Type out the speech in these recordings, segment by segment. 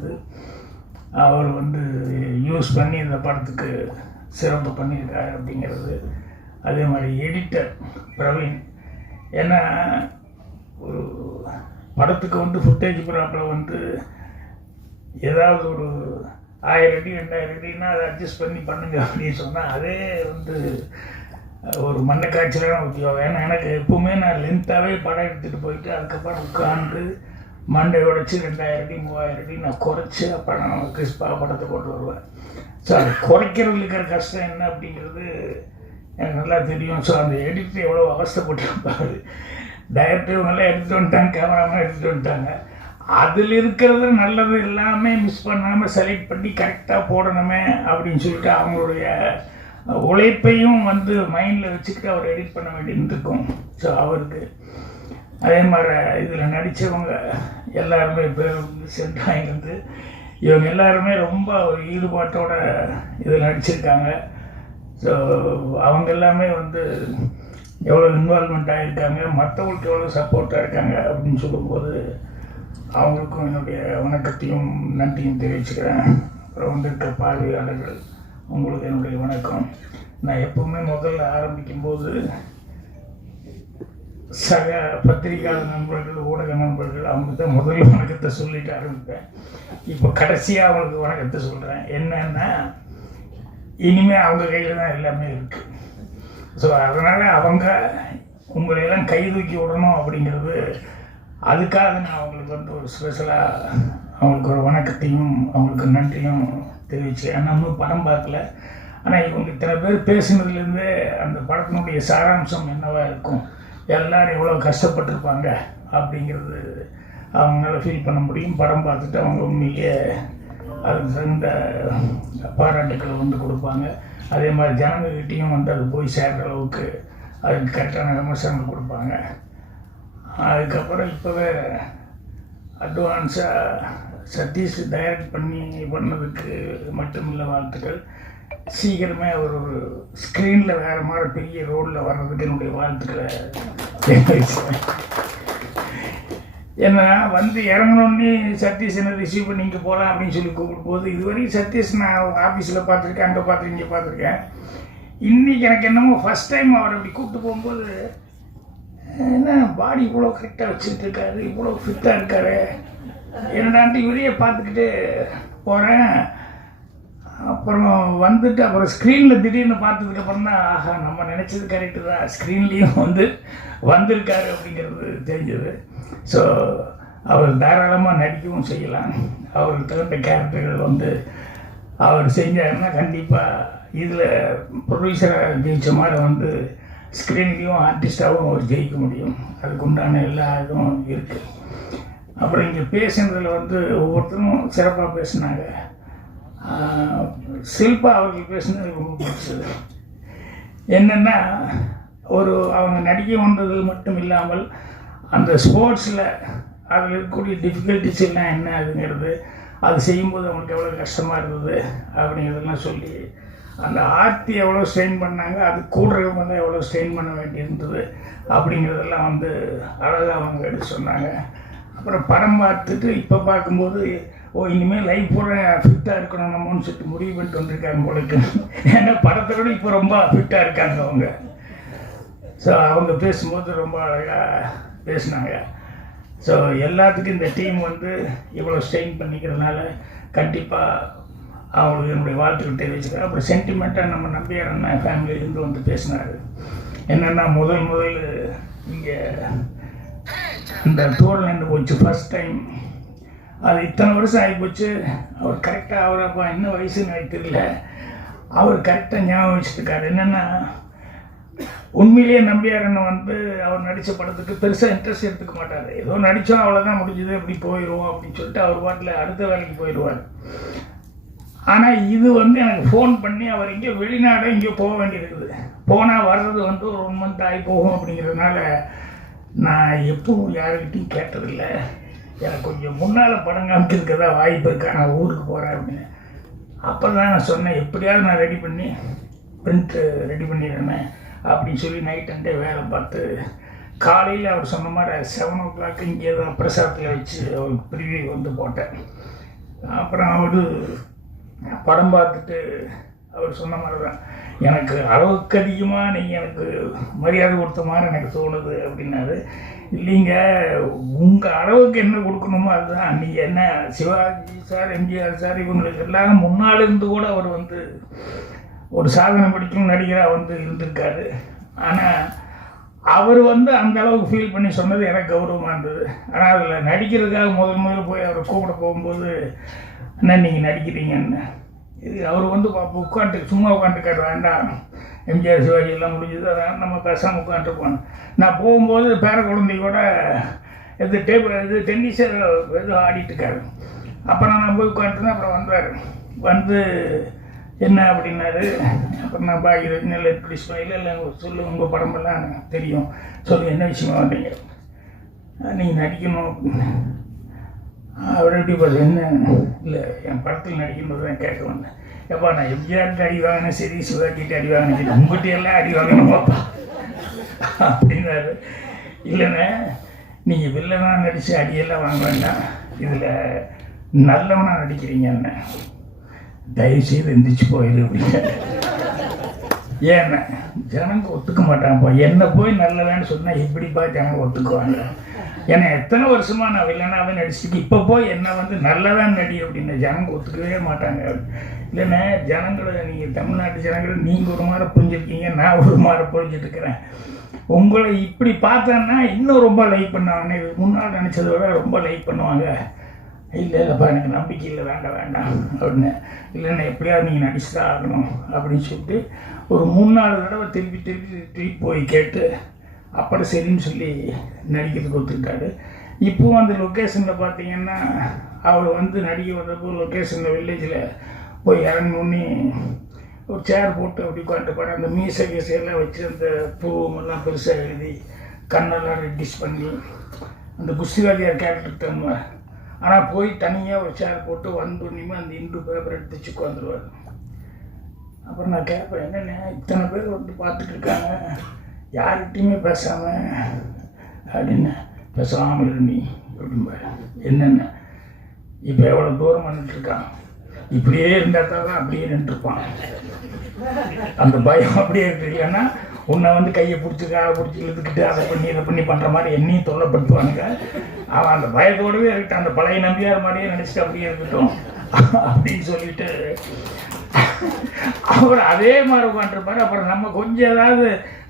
வந்து அவர் வந்து யூஸ் பண்ணி இந்த படத்துக்கு சிறப்பு பண்ணியிருக்காரு அப்படிங்கிறது. அதே மாதிரி எடிட்டர் பிரவீன். ஏன்னா ஒரு படத்துக்கு வந்து ஃபுட்டேஜ் ப்ராப்ளம் வந்து ஏதாவது ஒரு ஆயிரம் அடி ரெண்டாயிரம் அடின்னா அதை அட்ஜஸ்ட் பண்ணி பண்ணுங்க அப்படின்னு சொன்னால் அதே வந்து ஒரு மண்ணை காய்ச்சலான உத்தியோகம் ஏன்னா எனக்கு எப்பவுமே நான் லென்த்தாகவே படம் எடுத்துகிட்டு போயிட்டு அதுக்கப்புறம் உட்காந்து மண்டை உடைச்சி ரெண்டாயிரம் அடி மூவாயிரம் அடி நான் குறைச்சி படம் கிறிஸ்பா படத்தை கொண்டு வருவேன். ஸோ அது குறைக்கிறதுல இருக்கிற கஷ்டம் என்ன அப்படிங்கிறது எனக்கு நல்லா தெரியும். ஸோ அந்த எடிட் எவ்வளோ அவஸ்தைப்பட்டிருப்பாரு. டைரக்டர் நல்லா எடுத்துகிட்டு வந்துட்டாங்க கேமராமேன் எடுத்துகிட்டு வந்துட்டாங்க. அதில் இருக்கிறது நல்லது எல்லாமே மிஸ் பண்ணாமல் செலக்ட் பண்ணி கரெக்டாக போடணுமே அப்படின்னு சொல்லிட்டு அவங்களுடைய உழைப்பையும் வந்து மைண்டில் வச்சுக்கிட்டு அவர் எடிட் பண்ண வேண்டியிருந்துருக்கும் ஸோ அவருக்கு அதே மாதிரி இதில் நடித்தவங்க எல்லாருமே பேர் சென்றாயிருந்து இவங்க எல்லாருமே ரொம்ப ஒரு ஈடுபாட்டோட இதில் நடிச்சிருக்காங்க. ஸோ அவங்க எல்லாமே வந்து எவ்வளோ இன்வால்மெண்ட் ஆகியிருக்காங்க மற்றவங்களுக்கு எவ்வளோ சப்போர்ட்டாக இருக்காங்க அப்படின்னு சொல்லும்போது அவங்களுக்கும் என்னுடைய வணக்கத்தையும் நன்றியும் தெரிவிச்சுக்கிறேன். அப்புறம் வந்திருக்க பார்வையாளர்கள் உங்களுக்கு என்னுடைய வணக்கம். நான் எப்பவுமே முதல்ல ஆரம்பிக்கும்போது சக பத்திரிகையாளர் நண்பர்கள் ஊடக நண்பர்கள் அவங்க தான் முதல்ல வணக்கத்தை சொல்லிட்டு ஆரம்பிப்பேன். இப்போ கடைசியாக அவங்களுக்கு வணக்கத்தை சொல்கிறேன் என்னன்னா இனிமேல் அவங்க கையில் தான் எல்லாமே இருக்குது ஸோ அதனால் அவங்க உங்களையெல்லாம் கை தூக்கி விடணும் அப்படிங்கிறது அதுக்காக நான் அவங்களுக்கு வந்து ஒரு ஸ்பெஷலாக அவங்களுக்கு ஒரு வணக்கத்தையும் அவங்களுக்கு நன்றியும் தெரிவிச்சு ஆனால் இன்னும் படம் பார்க்கல. ஆனால் இவங்க இத்தனை பேர் பேசுனதுலேருந்தே அந்த படத்தினுடைய சாராம்சம் என்னவாக இருக்கும்? எல்லாரும் எவ்வளோ கஷ்டப்பட்டிருப்பாங்க அப்படிங்கிறது அவங்களால ஃபீல் பண்ண முடியும். படம் பார்த்துட்டு அவங்க உண்மையிலேயே அதுக்கு தகுந்த பாராட்டுக்களை வந்து கொடுப்பாங்க. அதே மாதிரி ஜனங்கக்கிட்டேயும் வந்து அது போய் சேர்கிற அளவுக்கு அதுக்கு கரெக்டான விமர்சனங்கள் கொடுப்பாங்க. அதுக்கப்புறம் இப்போவே அட்வான்ஸாக சதீஷ் டைரக்ட் பண்ணி பண்ணதுக்கு மட்டுமில்லை வாழ்த்துக்கள். சீக்கிரமே அவர் ஒரு ஸ்க்ரீனில் வேறு மாதிரி பெரிய ரோலில் வர்றதுக்கு என்னுடைய வாழ்த்துக்களை ஏன்னா வந்து இறங்கணுன்னே சதீஷ் ரிசீவ் பண்ணி இங்கே போகலாம் அப்படின்னு சொல்லி கூப்பிடும்போது இதுவரைக்கும் சதீஷ் நான் ஆஃபீஸில் பார்த்துருக்கேன் அங்கே பார்த்துருக்கேன் இங்கே பார்த்துருக்கேன். இன்றைக்கி எனக்கு என்னமோ ஃபஸ்ட் டைம் அவர் அப்படி கூப்பிட்டு போகும்போது என்ன பாடி இவ்வளோ கரெக்டாக வச்சுட்டு இருக்காரு இவ்வளோ ஃபிட்டாக இருக்காரு. என்னடான்ட்டு இவரையே பார்த்துக்கிட்டு போகிறேன் அப்புறம் வந்துட்டு அப்புறம் ஸ்க்ரீனில் திடீர்னு பார்த்ததுக்கப்புறம் தான் ஆஹா நம்ம நினச்சது கரெக்டு தான். ஸ்க்ரீன்லேயும் வந்து வந்திருக்காரு அப்படிங்கிறது தெரிஞ்சது. ஸோ அவர் தாராளமாக நடிக்கவும் செய்யலாம். அவர் தகுந்த கேரக்டர்கள் வந்து அவர் செஞ்சாருன்னா கண்டிப்பாக இதில் ப்ரொடியூசராக ஜெயிச்ச மாதிரி வந்து ஸ்க்ரீன்லேயும் ஆர்டிஸ்டாகவும் அவர் ஜெயிக்க முடியும். அதுக்கு உண்டான எல்லா இதுவும் இருக்குது அப்புறம் இங்கே பேசுனதில் வந்து ஒவ்வொருத்தரும் சிறப்பாக பேசினாங்க. ஷில்பா அவர்கள் பேசுனது எனக்கு ரொம்ப பிடிச்சது. என்னென்னா ஒரு அவங்க நடிக்க வந்தது மட்டும் இல்லாமல் அந்த ஸ்போர்ட்ஸில் அதில் இருக்கக்கூடிய டிஃபிகல்ட்டிஸ் எல்லாம் என்ன அதுங்கிறது அது செய்யும்போது அவங்களுக்கு எவ்வளோ கஷ்டமாக இருந்தது அப்படிங்கிறதெல்லாம் சொல்லி அந்த ஆர்த்தி எவ்வளோ ஸ்ட்ரெயின் பண்ணாங்க அது கூடுறவங்க தான் எவ்வளோ ஸ்ட்ரெயின் பண்ண வேண்டியிருந்தது அப்படிங்கிறதெல்லாம் வந்து அழகாக அவங்க எடுத்து சொன்னாங்க. அப்புறம் படம் பார்த்துட்டு இப்போ பார்க்கும்போது ஓ இனிமேல் லைஃப் பூரா ஃபிட்டாக இருக்கணும் நம்மன்னு சொல்லிட்டு முடிவு பண்ணிட்டு வந்திருக்காங்க உங்களுக்கு ஏன்னா படத்தை விட இப்போ ரொம்ப ஃபிட்டாக இருக்காங்க அவங்க. ஸோ அவங்க பேசும்போது ரொம்ப அழகாக பேசினாங்க. ஸோ எல்லாத்துக்கும் இந்த டீம் வந்து இவ்வளோ ஸ்ட்ரெயின் பண்ணிக்கிறதுனால கண்டிப்பாக அவங்களுக்கு என்னுடைய வாழ்த்துக்கள் தெரிவிச்சுக்கிறேன். அப்புறம் சென்டிமெண்ட்டாக நம்ம நம்பியார் அண்ணன் ஃபேமிலியிலேருந்து வந்து பேசினார். என்னென்னா முதல் முதல் இங்கே இந்த டூர்லேருந்து போச்சு. ஃபஸ்ட் டைம் அது இத்தனை வருஷம் ஆகிப்போச்சு. அவர் கரெக்டாக அவர் அப்போ என்ன வயசுன்னு எனக்கு தெரியல. அவர் கரெக்டாக ஞாபகம் வச்சுருக்காரு என்னென்னா உண்மையிலேயே நம்பியார் அண்ணன் வந்து அவர் நடித்த படத்துக்கு பெருசாக இன்ட்ரெஸ்ட் எடுத்துக்க மாட்டார். ஏதோ நடித்தோம் அவ்வளோதான் முடிஞ்சது இப்படி போயிடுவோம் அப்படின்னு சொல்லிட்டு அவர் பாட்டில் அடுத்த வேலைக்கு போயிடுவார். ஆனால் இது வந்து எனக்கு ஃபோன் பண்ணி அவர் இங்கே வெளிநாடு இங்கே போக வேண்டியிருக்குது. போனால் வர்றது வந்து ஒரு ஒன் மந்த் ஆகி போகும் அப்படிங்கிறதுனால நான் எப்பவும் யாருக்கிட்டையும் கேட்டதில்லை. எனக்கு கொஞ்சம் முன்னால் படம் காமிக்கிறதுக்கு தான் வாய்ப்பு இருக்கா? நான் ஊருக்கு போகிறேன் அப்படின்னு. அப்போ தான் நான் சொன்னேன் எப்படியாவது நான் ரெடி பண்ணி பிரிண்ட்டு ரெடி பண்ணிடுறேன் அப்படின்னு சொல்லி நைட் அண்டே வேலை பார்த்து காலையில் அவர் சொன்ன மாதிரி செவன் ஓ கிளாக் இங்கே தான் பிரசாதத்தில் வச்சு ஒரு ப்ரிவியூ வந்து போட்டேன். அப்புறம் அவர் படம் பார்த்துட்டு அவர் சொன்ன மாதிரி தான் எனக்கு அளவுக்கு அதிகமாக நீங்கள் எனக்கு மரியாதை கொடுத்த மாதிரி எனக்கு தோணுது அப்படின்னாரு. இல்லைங்க உங்கள் அளவுக்கு என்ன கொடுக்கணுமோ அதுதான். நீங்கள் என்ன சிவாஜி சார் எம்ஜிஆர் சார் இவங்களுக்கு எல்லாம் முன்னால் இருந்து கூட அவர் வந்து ஒரு சாதனை படிக்கும் நடிகராக வந்து இருந்திருக்காரு. ஆனால் அவர் வந்து அந்த அளவுக்கு ஃபீல் பண்ணி சொன்னது எனக்கு கௌரவமாக இருந்தது. ஆனால் அதில் நடிக்கிறதுக்காக முதல் முதல்ல போய் அவரை கூப்பிட போகும்போது என்ன நீங்கள் நடிக்கிறீங்கன்னு. இது அவர் வந்து உட்காந்து சும்மா உட்காந்துக்காரு வேண்டாம் எம்ஜிஆர் சிவாஜி எல்லாம் முடிஞ்சது அதான் நம்ம பேசாமல் உட்காந்துருப்போம் நான் போகும்போது பேர குழந்தையோட இது டேபிள் இது டென்னிஸ் இது ஆடிட்டுருக்காரு அப்புறம் நான் போய் உட்காந்துருந்தேன் அப்புறம் வந்தார். வந்து என்ன அப்படின்னாரு? அப்புறம் நான் பாக்கி இல்லை இப்படி இல்லை இல்லை சொல்லு உங்கள் படமெல்லாம் எனக்கு தெரியும். சொல்லு என்ன விஷயமா வந்தீங்க? நீங்கள் நடிக்கணும். அப்படின்னு அவர் எப்படி பார்த்து என்ன? இல்லை என் படத்தில் நடிக்கும்போது தான் கேட்க வந்தேன். எப்பா நான் எம்ஜிஆர்கிட்ட அடி வாங்கினேன் சரி சிவாஜிட்டு அடி வாங்கினேன் உங்கள்கிட்ட எல்லாம் அடி வாங்கணும் பாப்பா. அப்படின்னாரு. இல்லைண்ணே நீங்கள் வில்லனாக நடித்து அடியெல்லாம் வாங்க வேண்டாம். இதில் நல்லவனாக நடிக்கிறீங்க தயவு செய்து எந்திரிச்சு போயிடு அப்படின்னு. ஏன்னா ஜனங்க ஒத்துக்க மாட்டாங்கப்பா. என்னை போய் நல்லவன்னு சொன்னால் எப்படிப்பா ஜனங்க ஒத்துக்குவாங்க? ஏன்னா எத்தனை வருஷமா நான் வில்லனாவே நடிச்சுட்டு இப்போ போய் என்ன வந்து நல்லதான் நடி அப்படின்னு ஜனங்க ஒத்துக்கவே மாட்டாங்க. இல்லைன்னா ஜனங்களை நீங்கள் தமிழ்நாட்டு ஜனங்களை நீங்கள் ஒரு மாதிரி புரிஞ்சிருக்கீங்க நான் ஒரு மாதிரி புரிஞ்சுட்டு இருக்கிறேன் உங்களை இப்படி பார்த்தேன்னா இன்னும் ரொம்ப லைக் பண்ணுவாங்க. இது முன்னால் நினச்சதை விட ரொம்ப லைக் பண்ணுவாங்க. இல்லை இல்லைப்பா எனக்கு நம்பிக்கை இல்லை. வேண்டாம் வேண்டாம் அப்படின்னு. இல்லைன்னா எப்படியாவது நீங்கள் நடிச்சு தான் ஆகணும் அப்படின்னு சொல்லிட்டு ஒரு மூணு நாலு தடவை திருப்பி திருப்பி திருப்பி போய் கேட்டு அப்புறம் சரின்னு சொல்லி நடிக்கிறதுக்கு கொடுத்துருக்காரு இப்போவும் அந்த லொக்கேஷனில் பார்த்தீங்கன்னா அவர் வந்து நடிக்க வந்தப்போ லொக்கேஷனில் வில்லேஜில் போய் இறங்கணுன்னு ஒரு சேர் போட்டு அப்படி உட்காந்துப்பாரு அந்த மீசை கீசையெல்லாம் வச்சு அந்த பூவெல்லாம் பெருசாக எழுதி கண்ணெல்லாம் ரெட்டிஷ் பண்ணி அந்த குஸ்திவாதியார் கேரக்டர் தருவார் ஆனால் போய் தனியாக ஒரு சேர் போட்டு வந்தோடனே அந்த இந்து பேப்பர் எடுத்து வச்சு உட்காந்துருவார் அப்புறம் நான் கேட்பேன் என்னென்ன இத்தனை பேர் வந்து பார்த்துட்டு இருக்காங்க யார்கிட்டையுமே பேசாமல் அப்படின்னு பேசாமல் இரு நீ அப்படிம்பாரு என்னென்ன இப்போ எவ்வளோ தூரம் வந்துட்டுருக்கான் இப்படியே இருந்தால் தான் அப்படியே நின்றுருப்பான் அந்த பயம் அப்படியே இருக்கு உன்னை வந்து கையை பிடிச்சி காலை பிடிச்சி இழுத்துக்கிட்டு அதை பண்ணி இதை பண்ணி பண்ணுற மாதிரி என்னையும் தொல்லைப்படுத்துவானுங்க. அவன் அந்த பயத்தோடவே இருக்கட்டும் அந்த பழைய நம்பியார் மாதிரியே நினச்சிட்டு அப்படியே இருக்கட்டும். அப்படின்னு சொல்லிட்டு அவர் அதே மாதிரி உட்காந்துருப்பாரு அப்புறம் நம்ம கொஞ்சம் ஏதாவது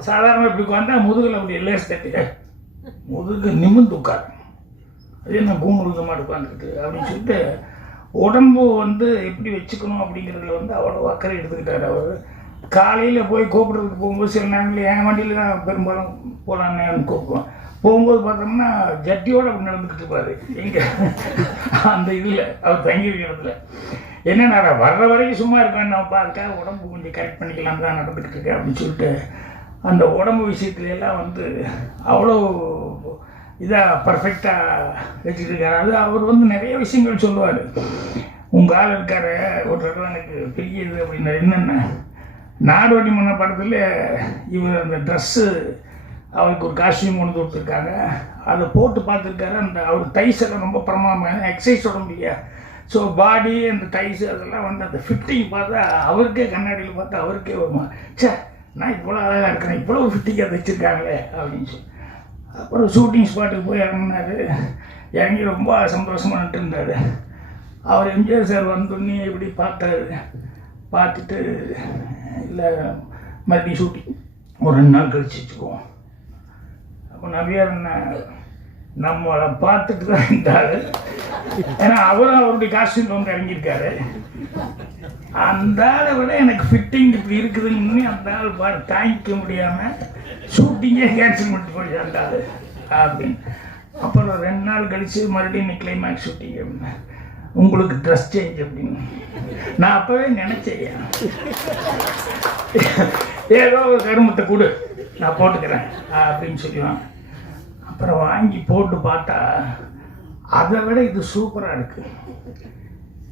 சாதாரண இப்படி உட்காந்தா முதுகில் அப்படி லேஸ் தட்டி முதுகு நிமிந்து உட்கார். அதே நான் பூமுருக மாதிரி உட்காந்துக்கிட்டு அப்படின்னு சொல்லிட்டு உடம்பு வந்து எப்படி வச்சுக்கணும் அப்படிங்கிறதுல வந்து அவ்வளோ அக்கறை எடுத்துக்கிட்டார் அவர். காலையில் போய் கூப்பிட்றதுக்கு போகும்போது சில நேரங்களில் என் வண்டியில் தான் பெரும்பாலும் போகலான்னு கூப்பிடுவோம் போகும்போது பார்த்தோம்னா ஜட்டியோடு அப்படி நடந்துக்கிட்டு இருப்பாரு. எங்கே? அந்த இதில். அவர் தங்கியிருக்க இடத்துல. என்ன வர்ற வரைக்கும் சும்மா இருக்கேன் நான் அதுக்காக உடம்பு கொஞ்சம் கரெக்ட் பண்ணிக்கலாம் தான் நடந்துக்கிட்டு இருக்கேன் அப்படின்னு சொல்லிட்டு அந்த உடம்பு விஷயத்துல எல்லாம் வந்து அவ்வளோ இதாக பர்ஃபெக்டாக வச்சுட்டு இருக்காரு. அது அவர் வந்து நிறைய விஷயங்கள் சொல்லுவார். உங்கள் ஆள் இருக்கார் ஒரு தடவை எனக்கு பெரிய இது அப்படின்னா என்னென்ன? நாடோடி மன்ன படத்தில் இவர் அந்த ட்ரெஸ்ஸு அவருக்கு ஒரு காஸ்டியூம் கொண்டு கொடுத்துருக்காங்க. அதை போட்டு பார்த்துருக்காரு. அந்த அவர் டைஸ் எல்லாம் ரொம்ப பிரமாதமான எக்ஸசைஸ் உடம்பு இல்லையா ஸோ பாடி அந்த டைஸ் அதெல்லாம் வந்து அந்த ஃபிட்டிங் பார்த்தா அவருக்கே கண்ணாடியில் பார்த்தா அவருக்கே வருமா சே நான் இவ்வளோ அழகாக இருக்கிறேன். இவ்வளோ ஃபிட்டிங்காக வச்சுருக்காங்களே அப்படின்னு சொல்லி. அப்புறம் ஷூட்டிங் ஸ்பாட்டுக்கு போய் இறங்கினாரு. இறங்கி ரொம்ப சந்தோஷமாக இருந்தார் அவர் எம்ஜிஆர் சார் வந்தோடனே இப்படி பார்த்தாரு. பார்த்துட்டு இல்லை மறுபடியும் ஷூட்டிங் ஒரு ரெண்டு நாள் கழிச்சு வச்சுக்குவோம். அப்போ என்ன நம்மளை பார்த்துட்டு தான் இருந்தார். ஏன்னா அவரும் அவருடைய காஸ்டியூம் வந்து இறங்கியிருக்காரு. அந்த ஆளை விட எனக்கு ஃபிட்டிங் இப்படி இருக்குதுன்னு அந்த ஆள் பாரு தாங்கிக்க முடியாமல் ஷூட்டிங்கே கேன்சல் பண்ணிட்டு போய் அந்த ஆள். அப்படின்னு. அப்புறம் ரெண்டு நாள் கழிச்சு மறுபடியும் கிளைமேக்ஸ் ஷூட்டிங் அப்படின்னா. உங்களுக்கு ட்ரெஸ் சேஞ்ச் அப்படின்னு. நான் அப்போவே நினச்சேன். ஏதோ ஒரு கருமத்தை கொடு நான் போட்டுக்கிறேன் அப்படின்னு சொல்லுவான் அப்புறம் வாங்கி போட்டு பார்த்தா அதை விட இது சூப்பராக இருக்குது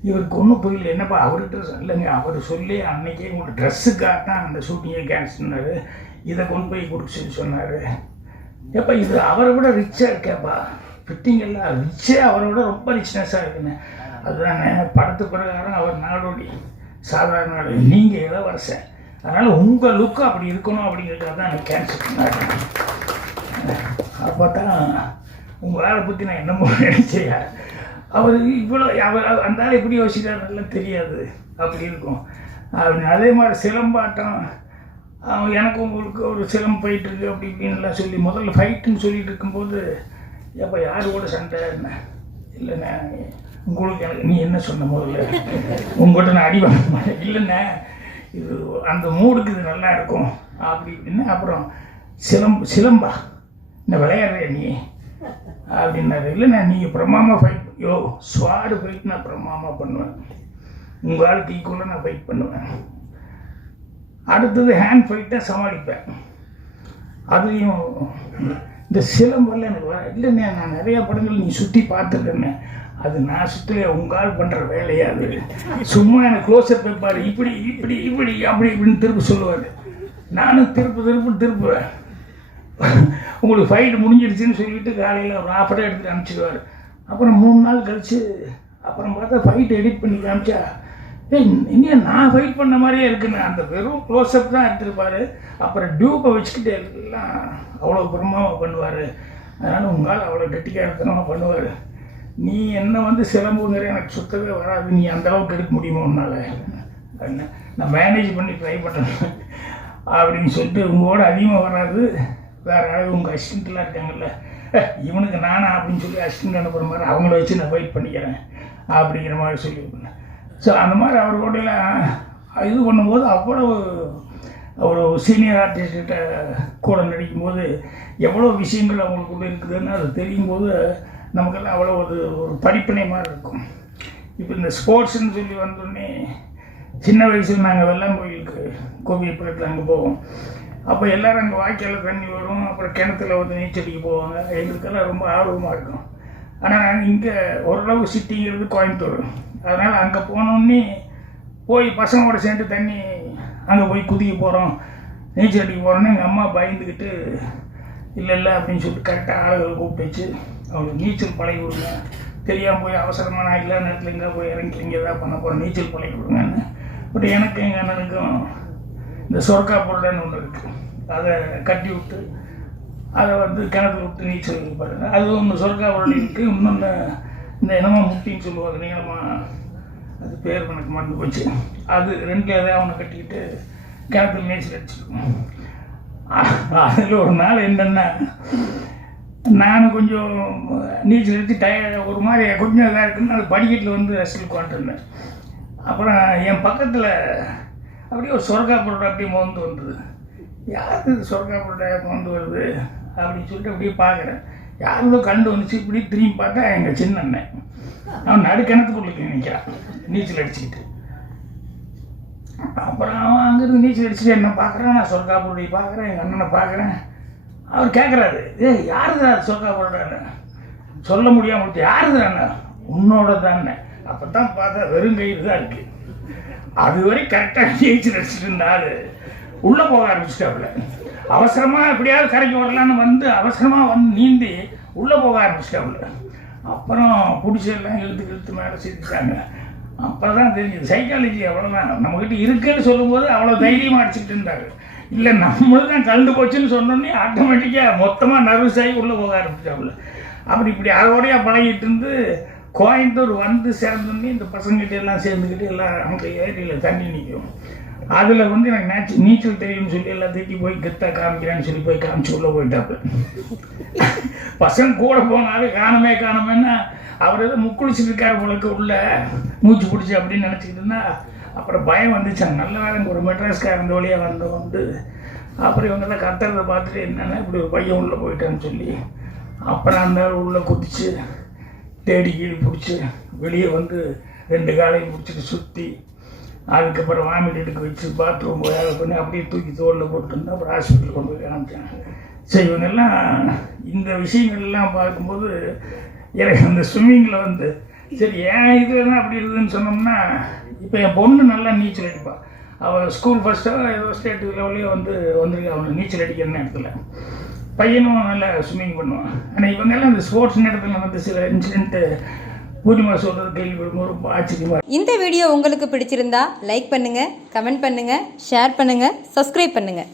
இவருக்கு ஒன்றும் புரியல. என்னப்பா அவர்கிட்ட இல்லைங்க அவர் சொல்லி அன்னைக்கே உங்களுக்கு ட்ரெஸ்ஸுக்காக தான் அந்த ஷூட்டிங்கை கேன்சல் பண்ணார். இதை கொண்டு போய் கொடுக்க சொல்லி சொன்னார். ஏப்பா இது அவரை விட ரிச்சாக இருக்கேப்பா. ஃபிட்டிங் எல்லாம் ரிச்சே அவரை விட ரொம்ப ரிச்னஸாக இருக்குங்க அதுதானே படத்து பிரகாரம் அவர் நாடோடி. சாதாரண நாடு நீங்கள் இளவரசன் அதனால் உங்கள் லுக்கு அப்படி இருக்கணும் அப்படிங்கிறதுக்காக தான் எனக்கு கேன்சல் பண்ணாரு. அப்போ தான் உங்கள் வேலை பற்றி நான் என்னமோ நினைச்சேன் அவர் இவ்வளோ அவர் அந்த ஆள் எப்படி யோசிக்கிறாருலாம் தெரியாது. அப்படி இருக்கும். அதே மாதிரி சிலம்பாட்டம் அவன் எனக்கு உங்களுக்கு ஒரு சிலம் போயிட்டு இருக்கு அப்படி இப்படின்லாம் சொல்லி முதல்ல ஃபைட்டுன்னு சொல்லிட்டு இருக்கும்போது எப்போ யார் கூட சண்டை என்ன இல்லைண்ணே உங்களுக்கு எனக்கு நீ என்ன சொன்ன முதல்ல? உங்கள்கிட்ட நான் அடி வாங்க மாட்டேன். இல்லைண்ணே இது அந்த மூடுக்கு இது நல்லா இருக்கும். அப்படி இப்படின்னு அப்புறம் சிலம் சிலம்பா இந்த விளையாடுறியா நீ? அப்படின்னாரு. இல்லைண்ணா நீங்கள் பிரமாமா ஃபைட் யோ ஸ்வாடு ஃபைட் நான் பிரமாமா பண்ணுவேன். உங்கள் ஆளுக்கு ஈக்குவலாக நான் ஃபைட் பண்ணுவேன். அடுத்தது ஹேண்ட் ஃபைட்டை சமாளிப்பேன். அதுலேயும் இந்த சிலம்பெல்லாம் எனக்கு வர இல்லைண்ணே நான் நிறையா படங்கள் நீ சுற்றி பார்த்துருக்கேண்ணே. அது நான் சுற்றில உங்கால் பண்ணுற வேலையா அது? சும்மா எனக்கு க்ளோஸப் வைப்பார். இப்படி இப்படி இப்படி அப்படி இப்படின்னு திருப்பி சொல்லுவார். நானும் திருப்பு திருப்பு திருப்புவேன். உங்களுக்கு ஃபைல் முடிஞ்சிருச்சுன்னு சொல்லிவிட்டு காலையில் ஒரு ஆஃபராக எடுத்துகிட்டு அனுப்பிச்சிடுவார். அப்புறம் மூணு நாள் கழித்து அப்புறம் பார்த்தா ஃபைட் எடிட் பண்ணி காமிச்சா ஏய் இன்னும் நான் ஃபைட் பண்ண மாதிரியே இருக்குன்னு அந்த வெறும் க்ளோஸ்அப் தான் எடுத்திருப்பாரு. அப்புறம் டியூப்பை வச்சுக்கிட்டு எல்லாம் அவ்வளோ பிரமாவாக பண்ணுவார். அதனால் உங்களால் அவ்வளோ கெட்டிக்காரத்தனமாக பண்ணுவார். நீ என்ன வந்து சிலம்புங்கிற எனக்கு சுத்தவே வராது. நீ அந்த அளவுக்கு எடுக்க முடியுமா உன்னால்? நான் மேனேஜ் பண்ணி ட்ரை பண்ணுறேன் அப்படின்னு சொல்லிட்டு உங்களோட அதிகமாக வராது. வேறு யாராவது உங்கள் அசிஸ்டண்ட்லாம் இருக்காங்கல்ல. இவனுக்கு நானா அப்படின்னு சொல்லி அசிஸ்டண்ட் அனுப்புகிற மாதிரி அவங்கள வச்சு நான் வெயிட் பண்ணிக்கிறேன் அப்படிங்கிற மாதிரி சொல்லி ஸோ அந்த மாதிரி அவர் கூடலாம் இது பண்ணும்போது அவ்வளவு ஒரு சீனியர் ஆர்டிஸ்ட்கிட்ட கூட நடிக்கும்போது எவ்வளோ விஷயங்கள் அவங்களுக்குள்ள இருக்குதுன்னு அது தெரியும் போது நமக்கெல்லாம் அவ்வளோ ஒரு ஒரு படிப்பினை மாதிரி இருக்கும். இப்போ இந்த ஸ்போர்ட்ஸ்ன்னு சொல்லி வந்தோடனே சின்ன வயசில் நாங்கள் வெள்ளம் கோயிலுக்கு கோவில்புரத்தில் அங்கே போவோம். அப்போ எல்லோரும் அங்கே வாய்க்காலில் தண்ணி வரும் அப்புறம் கிணத்துல வந்து நீச்சடிக்க போவாங்க. எங்களுக்கெல்லாம் ரொம்ப ஆர்வமாக இருக்கும். ஆனால் நாங்கள் இங்கே ஓரளவு சிட்டிங்கிறது கோயம்புத்தூர். அதனால் அங்கே போனோடனே போய் பசங்களோட சேர்ந்து தண்ணி அங்கே போய் குதிக்க போகிறோம் நீச்சல் அடிக்க போகிறோன்னு எங்கள் அம்மா பயந்துக்கிட்டு இல்லை இல்லை அப்படின்னு சொல்லிட்டு கரெக்டாக ஆளுகளை கூப்பிட்டு வச்சு அவங்களுக்கு நீச்சல் பழகி கொடுங்க தெரியாமல் போய் அவசரமாக நான் இல்லாத நேரத்தில் எங்கே போய் இறங்கி இங்கே தான் பண்ண போகிறேன் நீச்சல் பழகி கொடுங்கன்னு பட் எனக்கு எங்கள் அண்ணனுக்கும் இந்த சொர்க்கா பொருள்னு ஒன்று இருக்குது அதை கட்டி விட்டு அதை வந்து கிணத்துல விட்டு நீச்சல் பாருங்க. அது ஒன்று சொர்க்கா பொருள் இருக்குது இன்னொன்று இந்த என்னமோ முட்டின்னு சொல்லுவாங்க நீளமாக அது பேர் எனக்கு மறந்து போச்சு. அது ரெண்டு எதாவது அவனை கட்டிக்கிட்டு கிணத்துல நீச்சல் அடிச்சிருக்கோம். அதில் ஒரு நாள் என்னென்னா நான் கொஞ்சம் நீச்சல் எடுத்து டயர்ட் ஒரு மாதிரி கொஞ்சம் இதாக இருக்குன்னு அது படிக்கட்டில் வந்து ரசில் உட்காந்துருந்தேன் அப்புறம் என் பக்கத்தில் அப்படியே ஒரு சொர்க்கா பொருள் அப்படியே மோந்து வந்தது யார் இது சொர்க்கா பொருள் மோந்து வருது? அப்படின்னு சொல்லிட்டு அப்படியே பார்க்குறேன். யாருதோ கண்டு வந்துச்சு. இப்படி திரும்பி பார்த்தா எங்கள் சின்ன அண்ணன் அவன் நடுக்கிணத்துக்குள்ளே நிற்கிறான் நீச்சல் அடிச்சுக்கிட்டு. அப்புறம் அவன் அங்கேருந்து நீச்சல் அடிச்சுட்டு என்ன பார்க்குறேன்? நான் சொர்க்கா பொருளை பார்க்குறேன் எங்கள் அண்ணனை பார்க்குறேன். அவர் கேட்குறாரு ஏய் யாருதான் சொர்க்கா பொருளான்னு சொல்ல முடியாமல் விட்டு யாருதுடாண்ணா உன்னோட தானே அப்போ தான் பார்த்தா வெறும் கயிறு தான் இருக்குது அது வரை கரெக்டாக ஜெயிச்சு நடிச்சிட்டு இருந்தாரு. உள்ளே போக ஆரம்பிச்சிட்டாப்புல. அவசரமாக எப்படியாவது கரைக்கு வரலான்னு வந்து அவசரமாக வந்து நீந்தி உள்ளே போக ஆரம்பிச்சிட்டாப்புல. அப்புறம் பிடிச்செல்லாம் இழுத்து இழுத்து மேலே சேர்த்துட்டாங்க அப்புறம் தான் தெரிஞ்சது சைக்காலஜி அவ்வளோதான் நம்மக்கிட்ட இருக்குன்னு சொல்லும்போது அவ்வளோ தைரியமாக அடிச்சுக்கிட்டு இருந்தாரு. இல்லை நம்மளும் தான் கலந்து போச்சுன்னு சொன்னோன்னே ஆட்டோமேட்டிக்காக மொத்தமாக நர்வஸ் ஆகி உள்ளே போக ஆரம்பிச்சாப்புல அப்படி இப்படி அதோடையாக பழகிட்டு இருந்து கோயம்புத்தூர் வந்து சேர்ந்தோடனே இந்த பசங்ககிட்ட எல்லாம் சேர்ந்துக்கிட்டு எல்லாம் அங்கே ஏரியில் தண்ணி நிற்கும். அதில் வந்து எனக்கு நேச்சு நீச்சல் தெரியும்னு சொல்லி எல்லாம் திட்டி போய் கெத்தாக காமிக்கிறேன்னு சொல்லி போய் காமிச்சு உள்ளே போயிட்டாப்பு பசங்க கூட போனாலும் காணமே காணமேன்னா அவர் எதோ முக்குளிச்சுட்டு இருக்காரு போலக்கு உள்ள மூச்சு பிடிச்சி அப்படின்னு நினச்சிக்கிட்டு இருந்தா அப்புறம் பயம் வந்துச்சாங்க நல்ல வேலை ஒரு மெட்ராஸ்க்காக இந்த வழியாக வந்து வந்து அப்புறம் இவங்க தான் கத்துறதை பார்த்துட்டு என்னென்னா இப்படி ஒரு பையன் உள்ளே போயிட்டான்னு சொல்லி அப்புறம் அந்த உள்ளே குதிச்சு தேடி கீழ் பிடிச்சி வெளியே வந்து ரெண்டு காலையும் பிடிச்சிட்டு சுற்றி அதுக்கப்புறம் வாமிட் எடுக்க வச்சு பாத்ரூம் வேலை பண்ணி அப்படியே தூக்கி தோளில் போட்டுருந்து அப்புறம் ஹாஸ்பிட்டல் கொண்டு போய் காமிச்சேன் சரி இவங்கெல்லாம் இந்த விஷயங்கள்லாம் பார்க்கும்போது எனக்கு அந்த ஸ்விம்மிங்கில் வந்து சரி ஏன் இதில் தான் அப்படி இருக்குதுன்னு சொன்னோம்னா இப்போ என் பொண்ணு நல்லா நீச்சல் அடிப்பாள் அவள் ஸ்கூல் ஃபஸ்ட்டாக ஏதோ ஸ்டேட் லெவல்லையோ வந்து வந்திருக்கா. அவனுக்கு நீச்சல் அடிக்கிற நேரத்தில் பையனும் நல்லா ஸ்விம்மிங் பண்ணுவான். ஆனால் இவங்கெல்லாம் அந்த ஸ்போர்ட்ஸ் நேரத்தில் வந்து சில இன்சிடென்ட்டு பூர்ணிமா சொல்கிறது கேள்விப்படும் ரொம்ப ஆச்சரியமாக இந்த வீடியோ உங்களுக்கு பிடிச்சிருந்தா லைக் பண்ணுங்கள் கமெண்ட் பண்ணுங்கள் ஷேர் பண்ணுங்கள் சப்ஸ்கிரைப் பண்ணுங்கள்